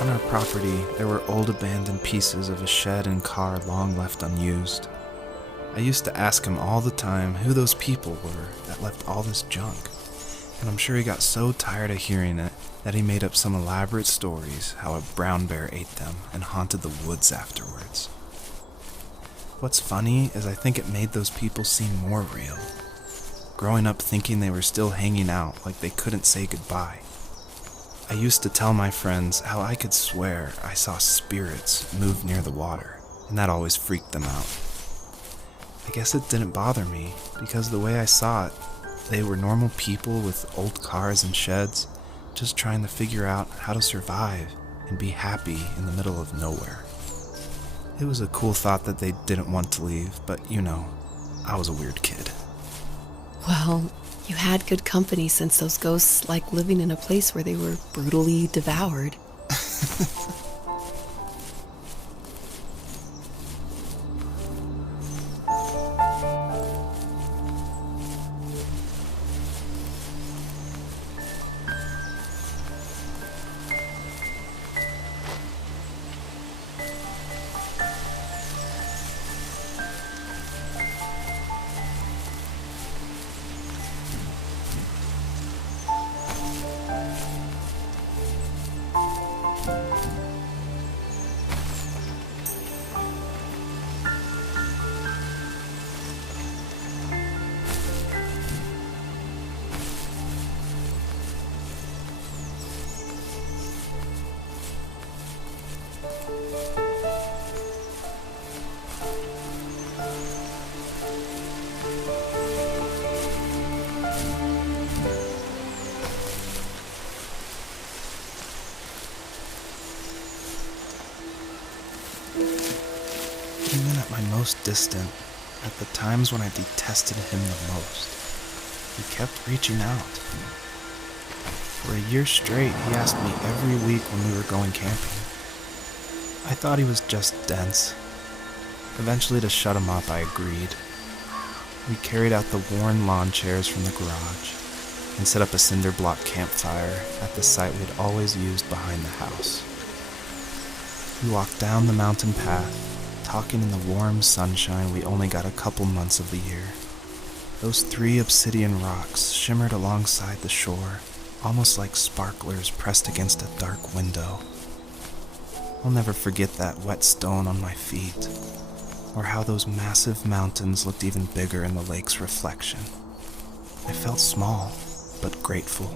On our property, there were old abandoned pieces of a shed and car long left unused. I used to ask him all the time who those people were that left all this junk, and I'm sure he got so tired of hearing it that he made up some elaborate stories how a brown bear ate them and haunted the woods afterwards. What's funny is I think it made those people seem more real. Growing up thinking they were still hanging out like they couldn't say goodbye. I used to tell my friends how I could swear I saw spirits move near the water, and that always freaked them out. I guess it didn't bother me, because the way I saw it, they were normal people with old cars and sheds, just trying to figure out how to survive and be happy in the middle of nowhere. It was a cool thought that they didn't want to leave, but I was a weird kid. Well, you had good company since those ghosts like living in a place where they were brutally devoured. Even at my most distant, at the times when I detested him the most, he kept reaching out. For a year straight, he asked me every week when we were going camping. I thought he was just dense. Eventually, to shut him up, I agreed. We carried out the worn lawn chairs from the garage and set up a cinder block campfire at the site we had always used behind the house. We walked down the mountain path, talking in the warm sunshine we only got a couple months of the year. Those 3 obsidian rocks shimmered alongside the shore, almost like sparklers pressed against a dark window. I'll never forget that wet stone on my feet, or how those massive mountains looked even bigger in the lake's reflection. I felt small, but grateful.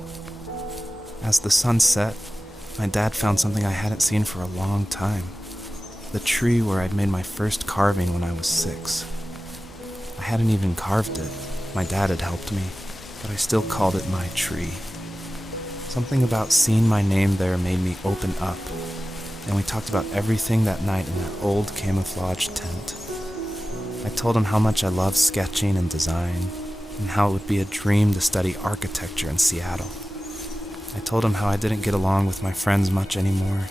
As the sun set, my dad found something I hadn't seen for a long time. The tree where I'd made my first carving when I was 6. I hadn't even carved it. My dad had helped me, but I still called it my tree. Something about seeing my name there made me open up, and we talked about everything that night in that old camouflage tent. I told him how much I loved sketching and design, and how it would be a dream to study architecture in Seattle. I told him how I didn't get along with my friends much anymore,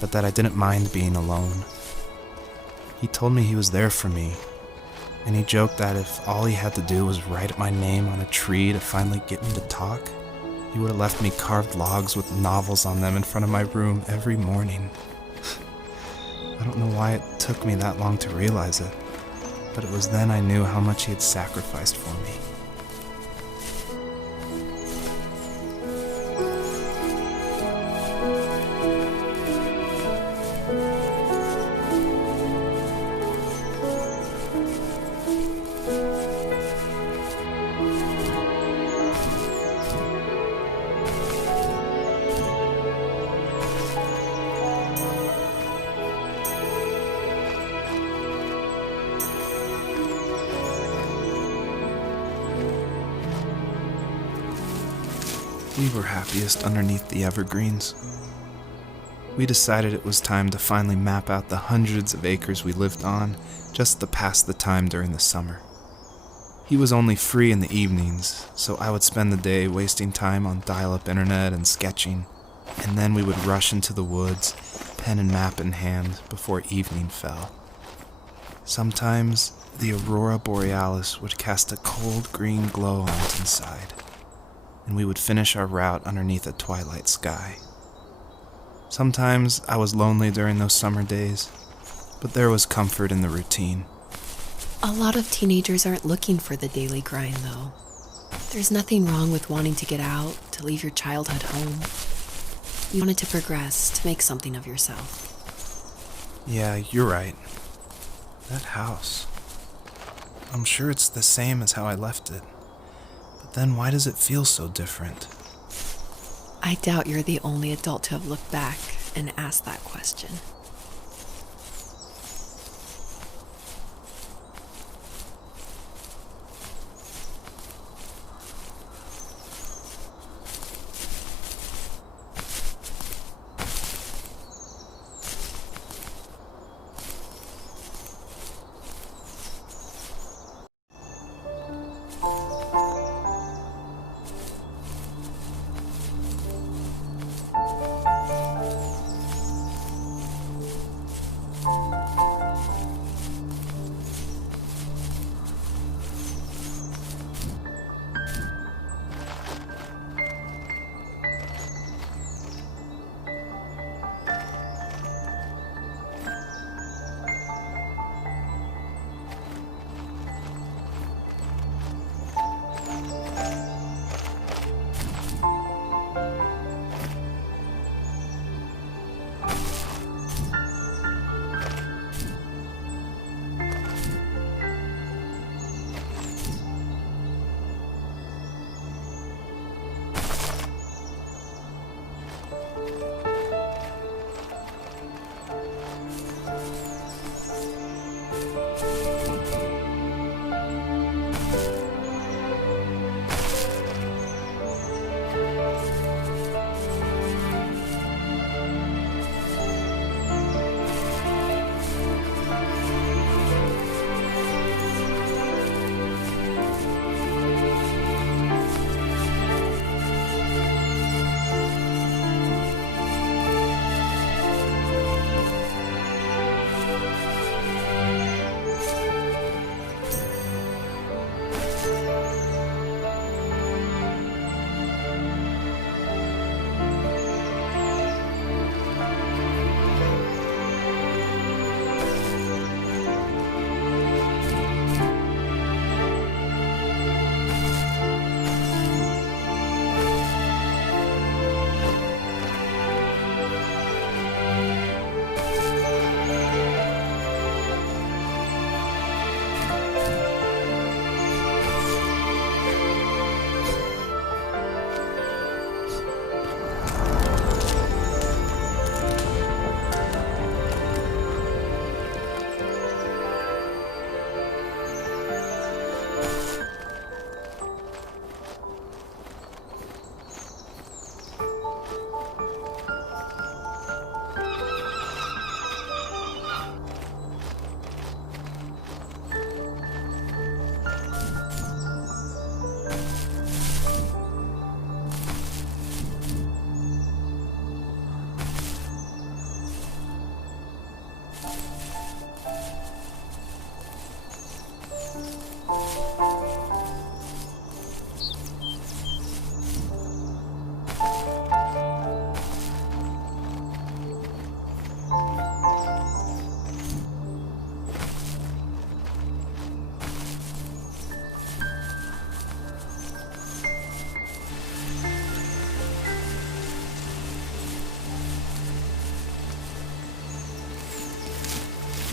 but that I didn't mind being alone. He told me he was there for me, and he joked that if all he had to do was write my name on a tree to finally get me to talk, he would have left me carved logs with novels on them in front of my room every morning. I don't know why it took me that long to realize it, but it was then I knew how much he had sacrificed for me. We were happiest underneath the evergreens. We decided it was time to finally map out the hundreds of acres we lived on just to pass the time during the summer. He was only free in the evenings, so I would spend the day wasting time on dial-up internet and sketching, and then we would rush into the woods, pen and map in hand, before evening fell. Sometimes, the aurora borealis would cast a cold green glow on mountainside, and we would finish our route underneath a twilight sky. Sometimes I was lonely during those summer days, but there was comfort in the routine. A lot of teenagers aren't looking for the daily grind, though. There's nothing wrong with wanting to get out, to leave your childhood home. You wanted to progress, to make something of yourself. Yeah, you're right. That house. I'm sure it's the same as how I left it. But then why does it feel so different? I doubt you're the only adult to have looked back and asked that question.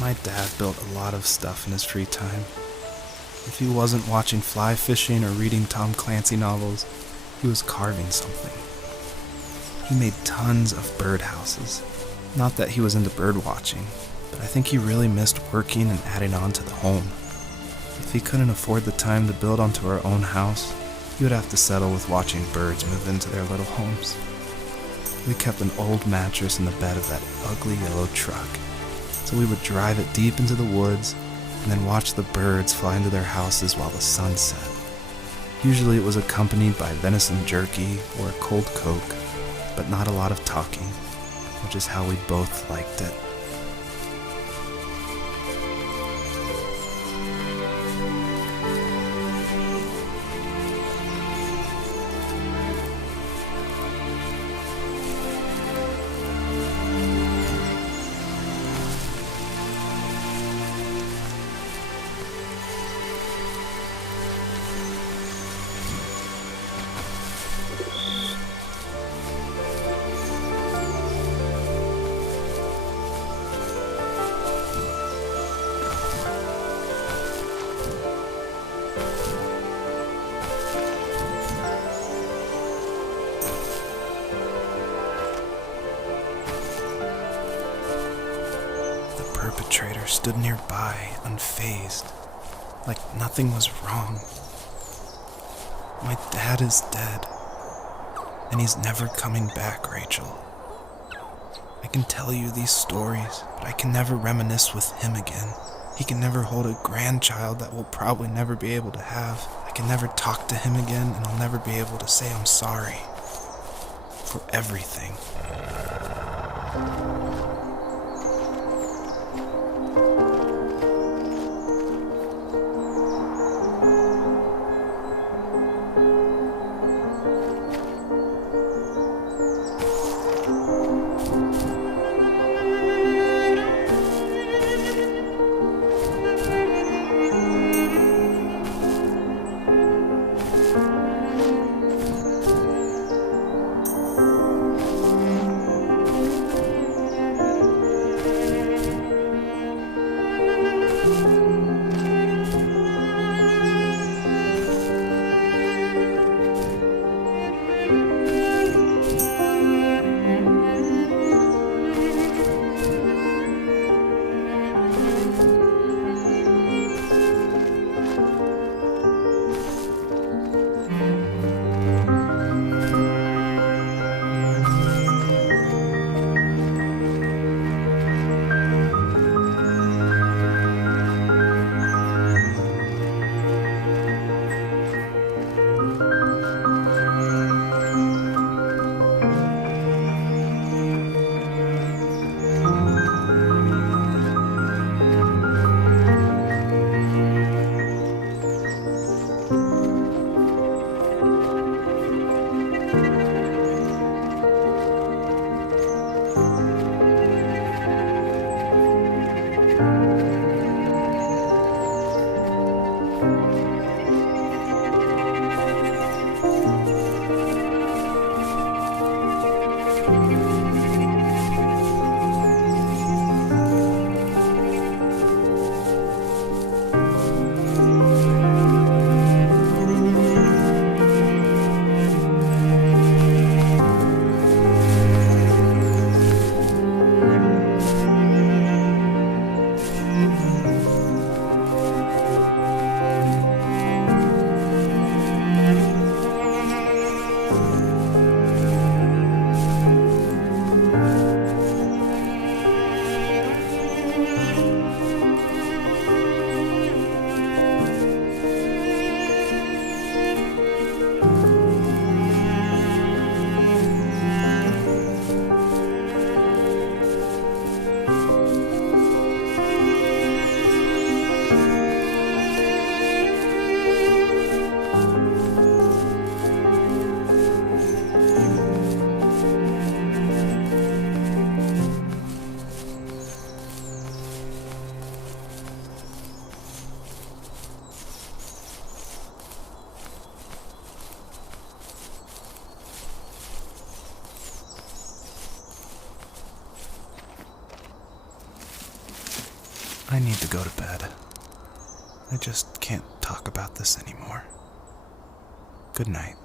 My dad built a lot of stuff in his free time. If he wasn't watching fly fishing or reading Tom Clancy novels, he was carving something. He made tons of birdhouses. Not that he was into bird watching, but I think he really missed working and adding on to the home. If he couldn't afford the time to build onto our own house, he would have to settle with watching birds move into their little homes. We kept an old mattress in the bed of that ugly yellow truck, so we would drive it deep into the woods and then watch the birds fly into their houses while the sun set. Usually it was accompanied by venison jerky or a cold Coke, but not a lot of talking, which is how we both liked it. perpetrator stood nearby, unfazed, like nothing was wrong. My dad is dead, and he's never coming back, Rachel. I can tell you these stories, but I can never reminisce with him again. He can never hold a grandchild that we'll probably never be able to have. I can never talk to him again, and I'll never be able to say I'm sorry for everything. I need to go to bed. I just can't talk about this anymore. Good night.